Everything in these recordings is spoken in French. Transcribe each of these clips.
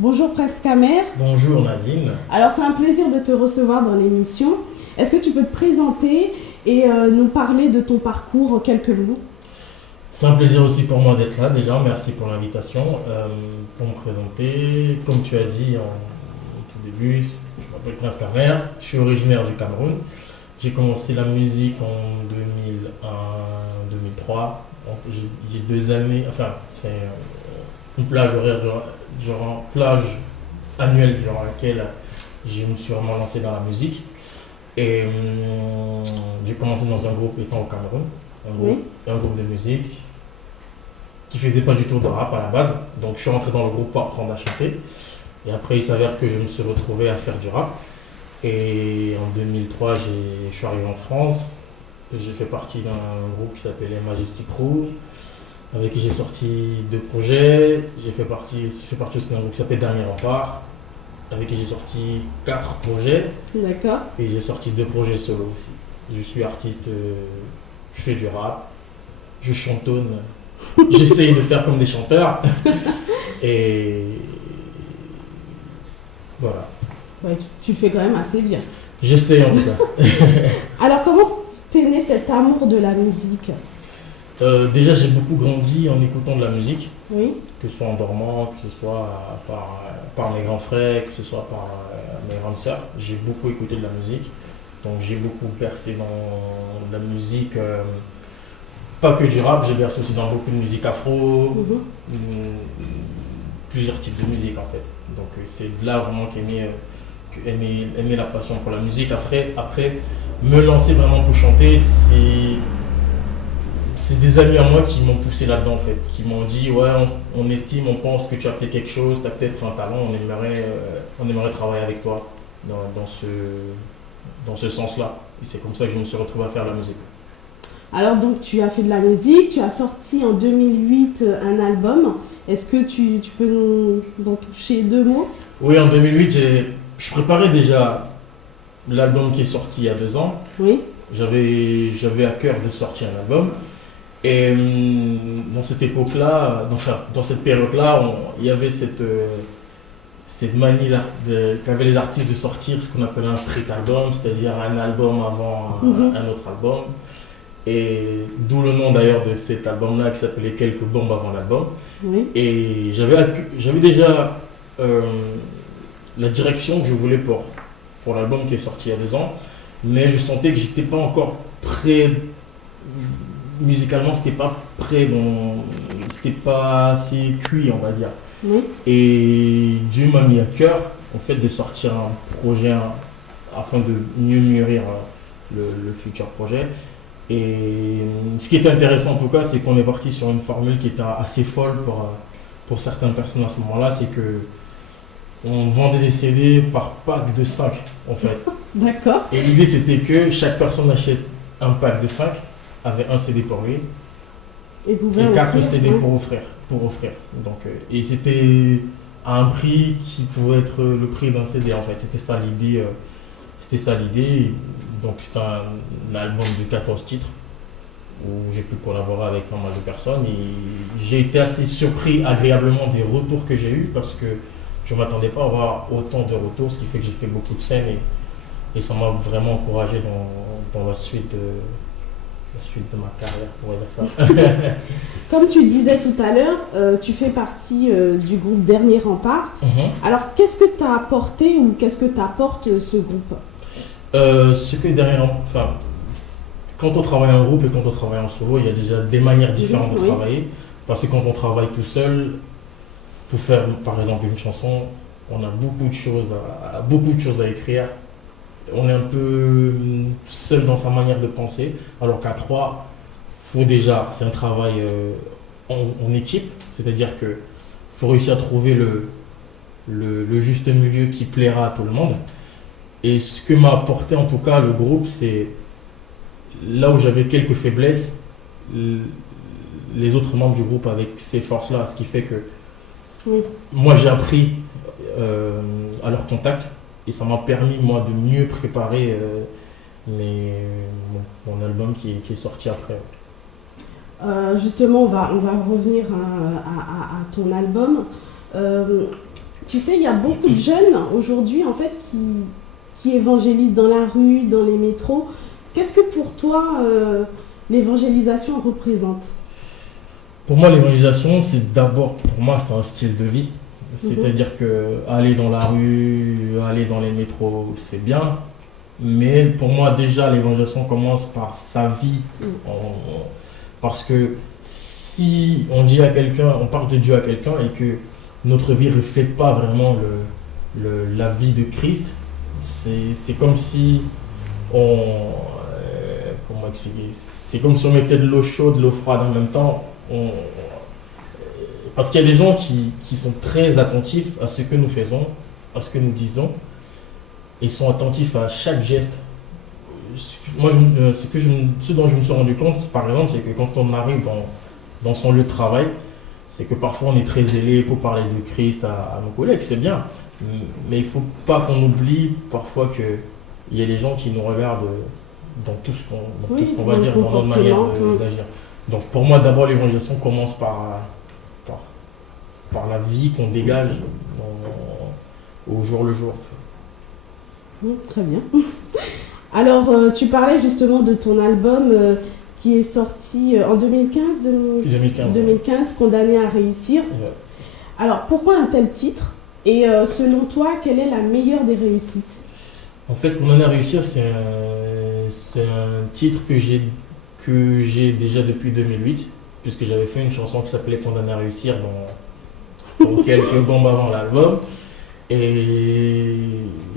Bonjour Prescamer. Bonjour Nadine. Alors c'est un plaisir de te recevoir dans l'émission. Est-ce que tu peux te présenter et nous parler de ton parcours en quelques mots? C'est un plaisir aussi pour moi d'être là déjà, merci pour l'invitation. Pour me présenter, comme tu as dit au tout début, je m'appelle Prince Kamer, je suis originaire du Cameroun. J'ai commencé la musique en 2001-2003. J'ai 2 années, enfin c'est une plage horaire, plage annuelle durant laquelle je me suis vraiment lancé dans la musique. Et j'ai commencé dans un groupe étant au Cameroun, un groupe de musique qui faisait pas du tout de rap à la base. Donc je suis rentré dans le groupe pour apprendre à chanter. Et après il s'avère que je me suis retrouvé à faire du rap. Et en 2003, je suis arrivé en France. J'ai fait partie d'un groupe qui s'appelait Majestic Crew, avec qui j'ai sorti 2 projets. J'ai fait partie aussi d'un groupe qui s'appelle Dernier Rempart, avec qui j'ai sorti 4 projets. D'accord. Et j'ai sorti 2 projets solo aussi. Je suis artiste, je fais du rap, je chantonne, j'essaye de faire comme des chanteurs. Et voilà. Ouais, tu le fais quand même assez bien. J'essaie en tout cas. Alors comment t'es né cet amour de la musique? Déjà, j'ai beaucoup grandi en écoutant de la musique, Oui. que ce soit en dormant, que ce soit par mes grands frères, que ce soit par mes grandes sœurs. J'ai beaucoup écouté de la musique, donc j'ai beaucoup bercé dans la musique, pas que du rap, j'ai bercé aussi dans beaucoup de musique afro, plusieurs types de musique en fait. Donc c'est de là vraiment qu'est née la passion pour la musique. Après, me lancer vraiment pour chanter, c'est des amis à moi qui m'ont poussé là-dedans en fait, qui m'ont dit ouais, on estime, on pense que tu as peut-être quelque chose, tu as peut-être un talent, on aimerait travailler avec toi dans ce sens-là. Et c'est comme ça que je me suis retrouvé à faire la musique. Alors donc tu as fait de la musique, tu as sorti en 2008 un album. Est-ce que tu peux nous en toucher 2 mots? Oui, en 2008, je préparais déjà l'album qui est sorti il y a 2 ans. Oui. J'avais à cœur de sortir un album. Et dans cette époque-là, dans cette période-là, il y avait cette manie qu'avaient les artistes de sortir ce qu'on appelle un street album, c'est-à-dire un album avant un autre album. Et d'où le nom d'ailleurs de cet album-là qui s'appelait Quelques bombes avant l'album. Oui. Et j'avais déjà la direction que je voulais pour l'album qui est sorti il y a 2 ans, mais je sentais que j'étais pas encore prêt. Musicalement, c'était pas prêt, c'était pas assez cuit, on va dire. Oui. Et Dieu m'a mis à cœur en fait de sortir un projet afin de mieux mûrir le futur projet. Et ce qui était intéressant en tout cas, c'est qu'on est parti sur une formule qui était assez folle pour certaines personnes à ce moment-là, c'est que on vendait des CD par pack de 5 en fait. D'accord. Et l'idée c'était que chaque personne achète un pack de 5 avec un CD pour lui Et et 4 CD pour offrir. Donc, et c'était à un prix qui pouvait être le prix d'un CD en fait. C'était ça l'idée. Donc c'est un album de 14 titres où j'ai pu collaborer avec pas mal de personnes et j'ai été assez surpris agréablement des retours que j'ai eus parce que je ne m'attendais pas à avoir autant de retours, ce qui fait que j'ai fait beaucoup de scènes et ça m'a vraiment encouragé dans la suite de ma carrière, on va dire ça. Comme tu disais tout à l'heure, tu fais partie du groupe Dernier Rempart. Alors, qu'est-ce que tu as apporté ou qu'est-ce que t'apporte ce groupe? Quand on travaille en groupe et quand on travaille en solo, il y a déjà des manières différentes de travailler. Parce que quand on travaille tout seul, pour faire par exemple une chanson, on a beaucoup de choses à écrire. On est un peu seul dans sa manière de penser, alors qu'à 3, c'est un travail en équipe, c'est-à-dire qu'il faut réussir à trouver le juste milieu qui plaira à tout le monde. Et ce que m'a apporté en tout cas le groupe, c'est là où j'avais quelques faiblesses, les autres membres du groupe avec ces forces-là, ce qui fait que moi j'ai appris à leur contact. Et ça m'a permis, moi, de mieux préparer mon album qui est sorti après. Justement, on va revenir à ton album. Tu sais, il y a beaucoup de jeunes aujourd'hui, en fait, qui évangélisent dans la rue, dans les métros. Qu'est-ce que pour toi, l'évangélisation représente? Pour moi, l'évangélisation, c'est d'abord, pour moi, c'est un style de vie. C'est-à-dire que aller dans la rue, aller dans les métros, c'est bien. Mais pour moi, déjà, l'évangélisation commence par sa vie. Parce que si on dit à quelqu'un, on parle de Dieu à quelqu'un et que notre vie ne reflète pas vraiment la vie de Christ, c'est comme si comment expliquer? C'est comme si on mettait de l'eau chaude, de l'eau froide en même temps. Parce qu'il y a des gens qui sont très attentifs à ce que nous faisons, à ce que nous disons, et sont attentifs à chaque geste. Moi, ce dont je me suis rendu compte, par exemple, c'est que quand on arrive dans son lieu de travail, c'est que parfois on est très zélé pour parler de Christ à nos collègues, c'est bien. Mais il ne faut pas qu'on oublie parfois qu'il y a des gens qui nous regardent dans tout ce qu'on va dire, dans notre manière d'agir. Donc pour moi, d'abord, l'évangélisation commence par la vie qu'on dégage au jour le jour. Très bien. Alors, tu parlais justement de ton album qui est sorti en 2015, Condamné à réussir. Ouais. Alors, pourquoi un tel titre? Et selon toi, quelle est la meilleure des réussites? En fait, Condamné à réussir, c'est un titre que j'ai déjà depuis 2008, puisque j'avais fait une chanson qui s'appelait Condamné à réussir dans quelques bombes avant l'album. Et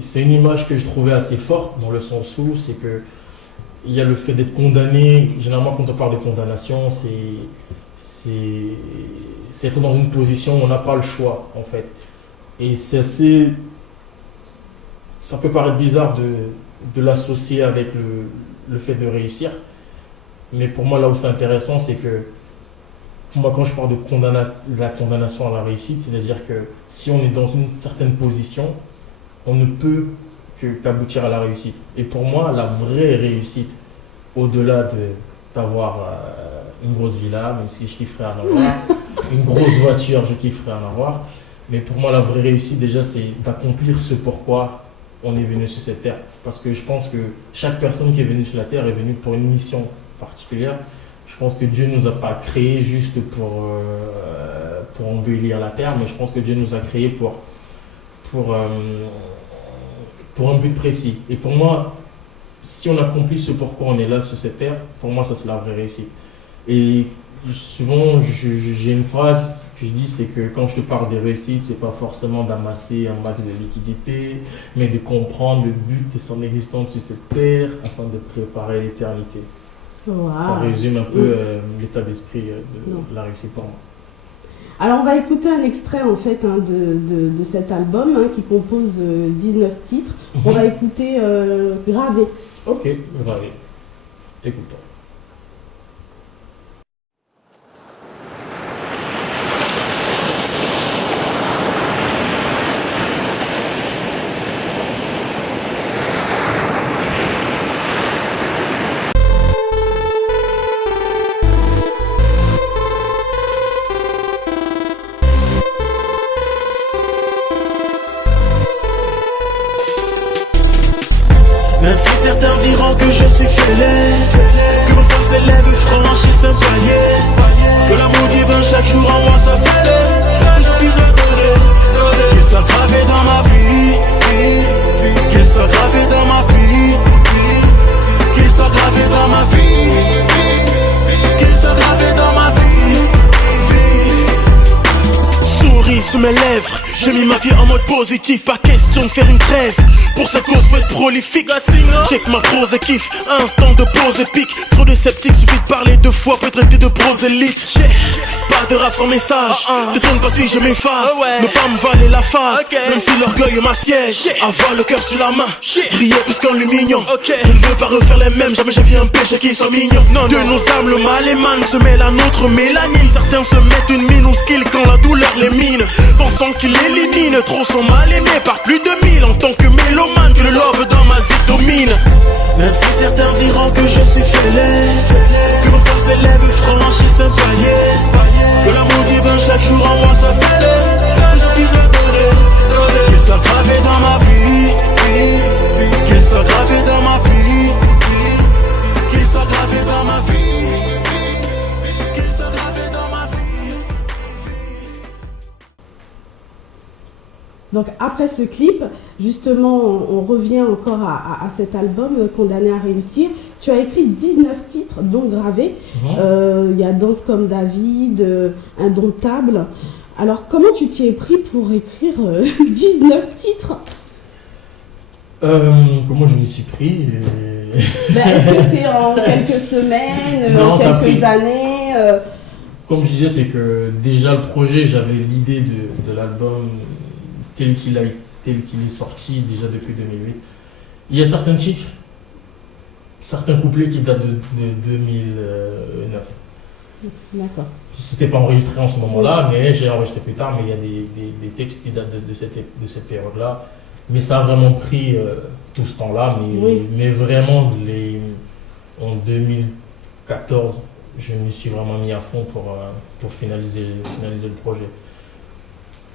c'est une image que je trouvais assez forte, dans le sens où c'est que il y a le fait d'être condamné. Généralement, quand on parle de condamnation, c'est être dans une position où on n'a pas le choix, en fait. Et c'est assez... Ça peut paraître bizarre de l'associer avec le fait de réussir. Mais pour moi, là où c'est intéressant, c'est que moi, quand je parle de la condamnation à la réussite, c'est-à-dire que si on est dans une certaine position, on ne peut qu'aboutir à la réussite. Et pour moi, la vraie réussite, au-delà d'avoir une grosse villa, même si je kifferais en avoir, une grosse voiture, je kifferais en avoir, mais pour moi, la vraie réussite, déjà, c'est d'accomplir ce pourquoi on est venu sur cette terre. Parce que je pense que chaque personne qui est venue sur la terre est venue pour une mission particulière. Je pense que Dieu ne nous a pas créés juste pour embellir la terre, mais je pense que Dieu nous a créés pour un but précis. Et pour moi, si on accomplit ce pourquoi on est là sur cette terre, pour moi, ça c'est la vraie réussite. Et souvent, j'ai une phrase que je dis, c'est que quand je te parle des réussites, c'est pas forcément d'amasser un max de liquidité, mais de comprendre le but de son existence sur cette terre afin de préparer l'éternité. Wow. Ça résume un peu l'état d'esprit de la réussite pour moi. Alors on va écouter un extrait en fait de cet album qui compose 19 titres. On va écouter Gravé. Ok, Gravé. Écoutons. Même si certains diront que je suis fêlé, que ma force s'élève et franchisse un palier, que l'amour divin chaque jour en moi soit scellé, que je puisse le donner, qu'il soit gravé dans ma vie, qu'il soit gravé dans ma vie, qu'il soit gravé dans ma vie, qu'il soit gravé dans ma vie. Souris sous mes lèvres, j'ai mis ma vie en mode positif, pas question de faire une trêve. Pour cette cause faut être prolifique. Check ma prose et kiff, instant de pause épique. Trop de sceptiques, suffit de parler deux fois, peut traiter de prosélyte. Pas de rap sans message, t'étonnes pas si je m'efface. Ne pas me valer la face, même si l'orgueil m'assiège. Avoir le cœur sur la main, briller plus qu'un lumignon. Je ne veux pas refaire les mêmes, jamais j'ai vu un péché qui soit mignon. De nos âmes le mal émane, se mêle à notre mélanine. Certains se mettent une mine au skill quand la douleur les mine, pensant qu'ils l'éliminent, trop sont mal aimés par plus de 1000. En tant que mélomane, que le love dans ma zik domine. Même si certains diront que je suis fêlé, que ma force s'élève et franchisse un palier, que l'amour divin chaque jour en moi soit scellé, que je puisse le donner, Donc après ce clip, justement, on revient encore à cet album, Condamné à réussir. Tu as écrit 19 titres, dont gravés. Il y a Danse comme David, Indomptable. Alors comment tu t'y es pris pour écrire 19 titres? Comment je me suis pris Est-ce que c'est en quelques semaines, Non, en quelques années Comme je disais, c'est que déjà le projet, j'avais l'idée de l'album tel qu'il est sorti déjà depuis 2008. Il y a certains titres, certains couplets qui datent de 2009. D'accord. C'était pas enregistré en ce moment-là, mais j'ai enregistré plus tard, mais il y a des textes qui datent de cette période-là. Mais ça a vraiment pris tout ce temps-là, mais vraiment en 2014, je me suis vraiment mis à fond pour finaliser le projet.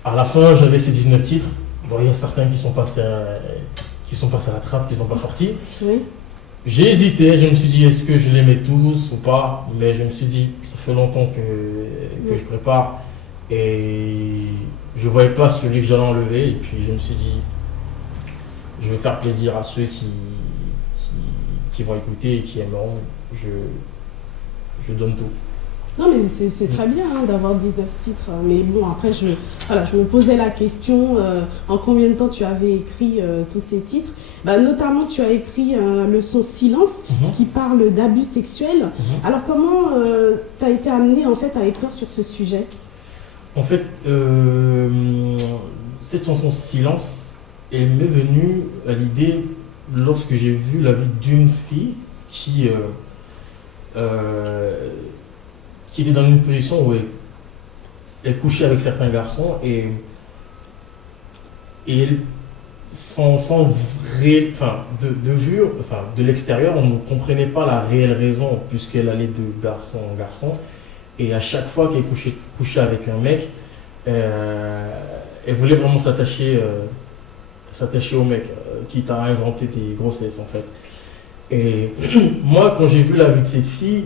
À la fin, j'avais ces 19 titres. Bon, il y a certains qui sont passés à la trappe, qui ne sont pas sortis. Oui. J'ai hésité, je me suis dit est-ce que je les mets tous ou pas, mais je me suis dit ça fait longtemps que je prépare et je ne voyais pas celui que j'allais enlever, et puis je me suis dit je vais faire plaisir à ceux qui vont écouter et qui aimeront. Je donne tout. Non, mais c'est très bien d'avoir 19 titres. Mais bon, après, je me posais la question, en combien de temps tu avais écrit tous ces titres. Notamment, tu as écrit le son Silence, qui parle d'abus sexuels. Alors, comment tu as été amené en fait, à écrire sur ce sujet? En fait, cette chanson Silence, elle m'est venue à l'idée lorsque j'ai vu la vie d'une fille qui était dans une position où elle couchait avec certains garçons et elle, de l'extérieur, on ne comprenait pas la réelle raison puisqu'elle allait de garçon en garçon, et à chaque fois qu'elle couchait avec un mec, elle voulait vraiment s'attacher au mec, quitte à inventer des grossesses en fait. Et moi, quand j'ai vu la vie de cette fille,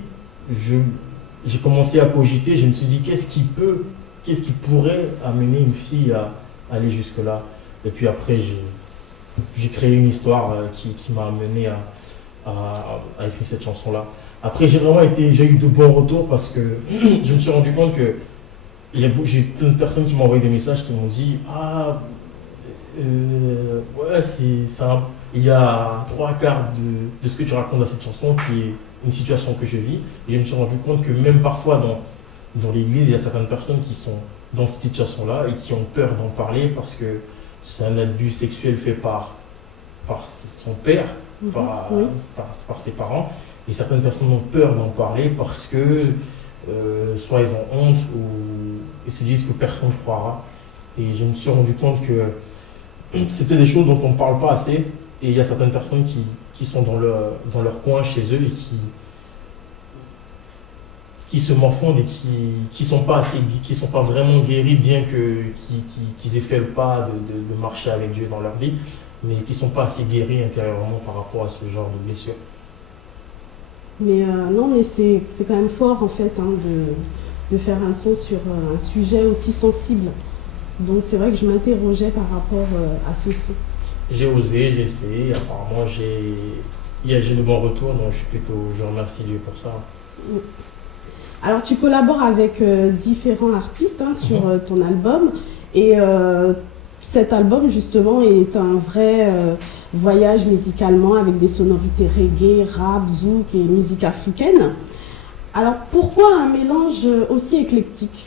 j'ai commencé à cogiter. Je me suis dit qu'est-ce qui pourrait amener une fille à aller jusque-là. Et puis après, j'ai créé une histoire qui m'a amené à écrire cette chanson-là. Après, j'ai eu de bons retours parce que je me suis rendu compte que j'ai plein de personnes qui m'ont envoyé des messages qui m'ont dit ouais, c'est ça. Il y a 3/4 de ce que tu racontes dans cette chanson qui est une situation que je vis. Et je me suis rendu compte que même parfois dans l'église, il y a certaines personnes qui sont dans cette situation-là et qui ont peur d'en parler parce que c'est un abus sexuel fait par son père, par ses parents. Et certaines personnes ont peur d'en parler parce que soit ils ont honte ou ils se disent que personne ne croira. Et je me suis rendu compte que c'était des choses dont on ne parle pas assez. Et il y a certaines personnes qui sont dans leur coin chez eux et qui se morfondent et qui sont pas vraiment guéris, bien qu'ils aient fait le pas de marcher avec Dieu dans leur vie, mais qui sont pas assez guéris intérieurement par rapport à ce genre de blessures. Mais non, mais c'est quand même fort en fait de faire un son sur un sujet aussi sensible. Donc c'est vrai que je m'interrogeais par rapport à ce son. J'ai osé, j'ai essayé, apparemment j'ai de bons retours, donc je remercie Dieu pour ça. Alors tu collabores avec différents artistes sur ton album, et cet album justement est un vrai voyage musicalement avec des sonorités reggae, rap, zouk et musique africaine. Alors pourquoi un mélange aussi éclectique?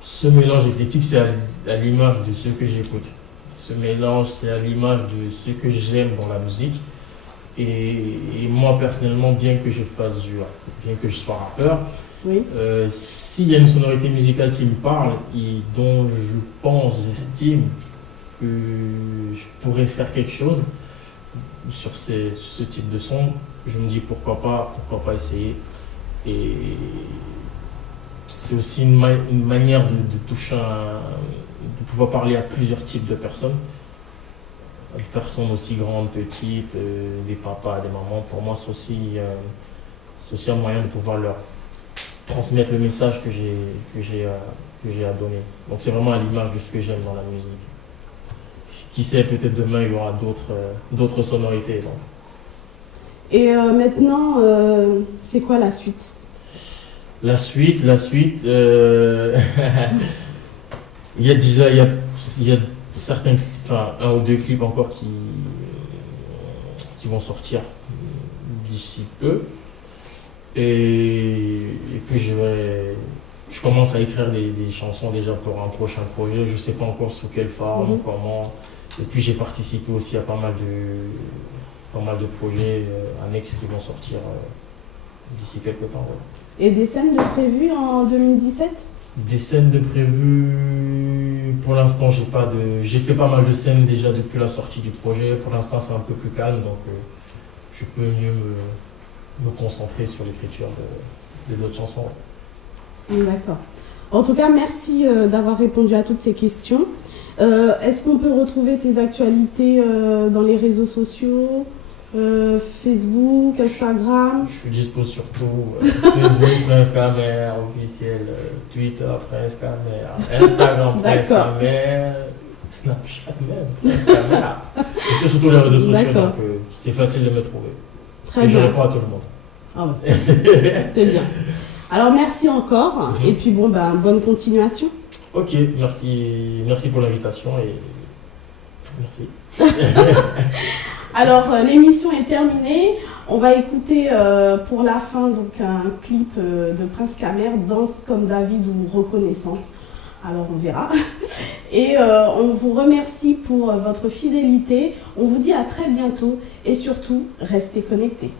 Ce mélange éclectique, c'est à l'image de ce que j'écoute. Ce mélange, c'est à l'image de ce que j'aime dans la musique. Et moi, personnellement, bien que je sois rappeur, s'il y a une sonorité musicale qui me parle et dont j'estime que je pourrais faire quelque chose sur ce type de son, je me dis pourquoi pas essayer. Et c'est aussi une manière de toucher de pouvoir parler à plusieurs types de personnes. Des personnes aussi grandes, petites, des papas, des mamans. Pour moi, c'est aussi un moyen de pouvoir leur transmettre le message que j'ai à donner. Donc c'est vraiment à l'image de ce que j'aime dans la musique. qui sait, peut-être demain il y aura d'autres sonorités. Donc. Et maintenant, c'est quoi la suite? La suite, il y a certains, enfin 1 ou 2 clips encore qui vont sortir d'ici peu. Et puis je commence à écrire des chansons déjà pour un prochain projet. Je ne sais pas encore sous quelle forme, comment. Et puis j'ai participé aussi à pas mal de projets annexes qui vont sortir d'ici quelques temps. Ouais. Et des scènes de prévues en 2017? Des scènes de prévues, pour l'instant j'ai fait pas mal de scènes déjà depuis la sortie du projet. Pour l'instant c'est un peu plus calme, donc je peux mieux me concentrer sur l'écriture de d'autres chansons. D'accord. En tout cas, merci d'avoir répondu à toutes ces questions. Est-ce qu'on peut retrouver tes actualités dans les réseaux sociaux, Facebook, Instagram? Je suis dispo sur tout. Facebook, Prince Kamer, officiel, Twitter, Prince Kamer, Instagram, Prince Kamer, Snapchat même, Prince Kamer. Je suis sur tous les réseaux sociaux, donc c'est facile de me trouver. Très et bien. Je réponds à tout le monde. Ah ouais. C'est bien. Alors merci encore, et puis bonne continuation. Ok, merci pour l'invitation et merci. Alors l'émission est terminée, on va écouter pour la fin donc un clip de Prince Kamer, Danse comme David ou Reconnaissance. Alors on verra. Et on vous remercie pour votre fidélité, on vous dit à très bientôt et surtout restez connectés.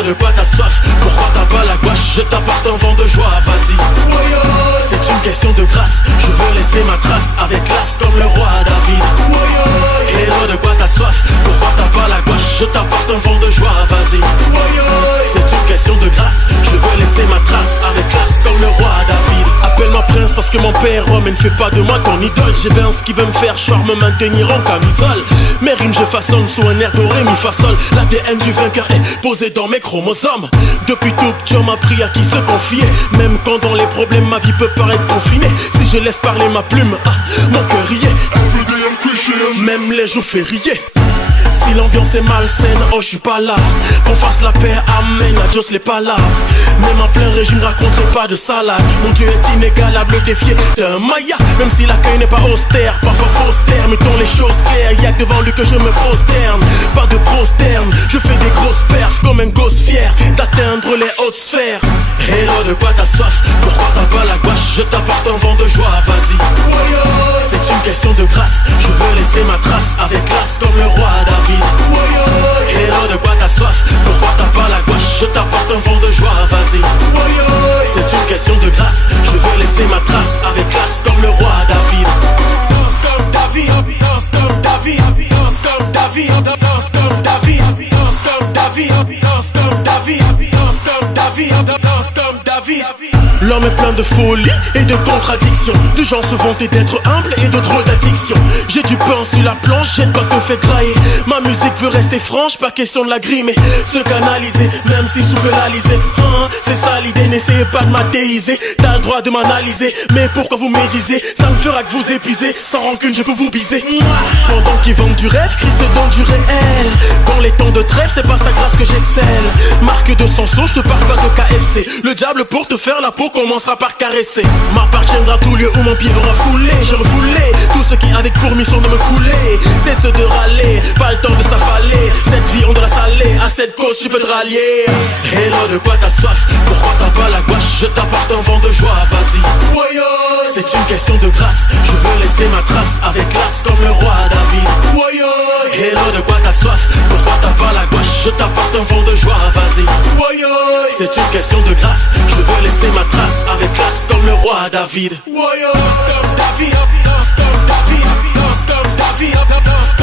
De quoi t'as soif, pourquoi t'as pas la gouache? Je t'apporte un vent de joie, vas-y. C'est une question de grâce, je veux laisser ma trace avec classe comme le roi David. Hello, de quoi t'as soif, pourquoi t'as pas la gouache? Je t'apporte un vent de joie, vas-y. C'est une question de grâce, je veux laisser ma trace avec classe comme le roi David. Appelle-moi prince parce que mon père homme et ne fait pas de moi ton idole. J'ai bien ce qui veut me faire choir, me maintenir en camisole. Mes rimes je façonne sous un air doré, mi fa sol. L'ADN du vainqueur est posé dans mes chromosomes. Depuis tout petit on m'a appris à qui se confier. Même quand dans les problèmes ma vie peut paraître confinée. Si je laisse parler ma plume, mon cœur y est. Même les jours fériés. Si l'ambiance est malsaine, oh je suis pas là. Qu'on fasse la paix, amen, adios les palabres. Même en plein régime, racontez pas de salade. Mon Dieu est inégalable, défié d'un Maya. Même si l'accueil n'est pas austère, parfois faustère. Mettons les choses claires, y'a que devant lui que je me prosterne. Pas de prosterne, je fais des grosses perfs comme un gosse fier d'atteindre les hautes sphères. Hello, de quoi t'as soif, pourquoi t'as pas la gouache? Je t'apporte un vent de joie, vas-y. C'est une question de grâce, je veux laisser ma trace avec classe comme le roi David. Hello, de quoi t'as soif, pourquoi t'as pas la gouache? Je t'apporte un vent de joie, vas-y. C'est une question de grâce, je veux laisser ma trace avec classe comme le roi David. Danse comme David, danse comme David, danse comme David, danse comme David, danse comme David, danse comme David, danse comme David, danse comme David. L'homme est plein de folie et de contradictions. De gens se vanter d'être humble et de drôles d'addiction. J'ai du pain sur la planche, j'ai pas te fait grailler. Ma musique veut rester franche, pas question de la grimer. Se canaliser, même si souffle l'alisé. C'est ça l'idée, n'essayez pas de m'athéiser. T'as le droit de m'analyser, mais pourquoi vous médisez? Ça me fera que vous épuisez, sans rancune je peux vous biser. Pendant qu'ils vendent du rêve, Christ donne du réel. Dans les temps de trêve, c'est pas sa grâce que j'excelle. Marque de Sanso, je te parle pas de KFC. Le diable pour te faire la peau commencera par caresser. M'appartiendra tout lieu où mon pied aura foulé. Je refoulé tous ceux qui avaient pour mission de me couler. C'est ceux de râler, pas le temps de s'affaler. Cette vie on doit la saler, à cette cause tu peux te rallier. Hello, de quoi t'as soif, pourquoi t'as pas la gouache? Je t'apporte un vent de joie, vas-y. C'est une question de grâce, je veux laisser ma trace avec classe comme le roi David. Hello, de quoi t'as soif, pourquoi t'as pas la gouache? Je t'apporte un vent de joie, vas-y. C'est une question de grâce, je veux laisser ma trace avec classe comme le roi David. Danse comme David, danse comme David, danse comme David, danse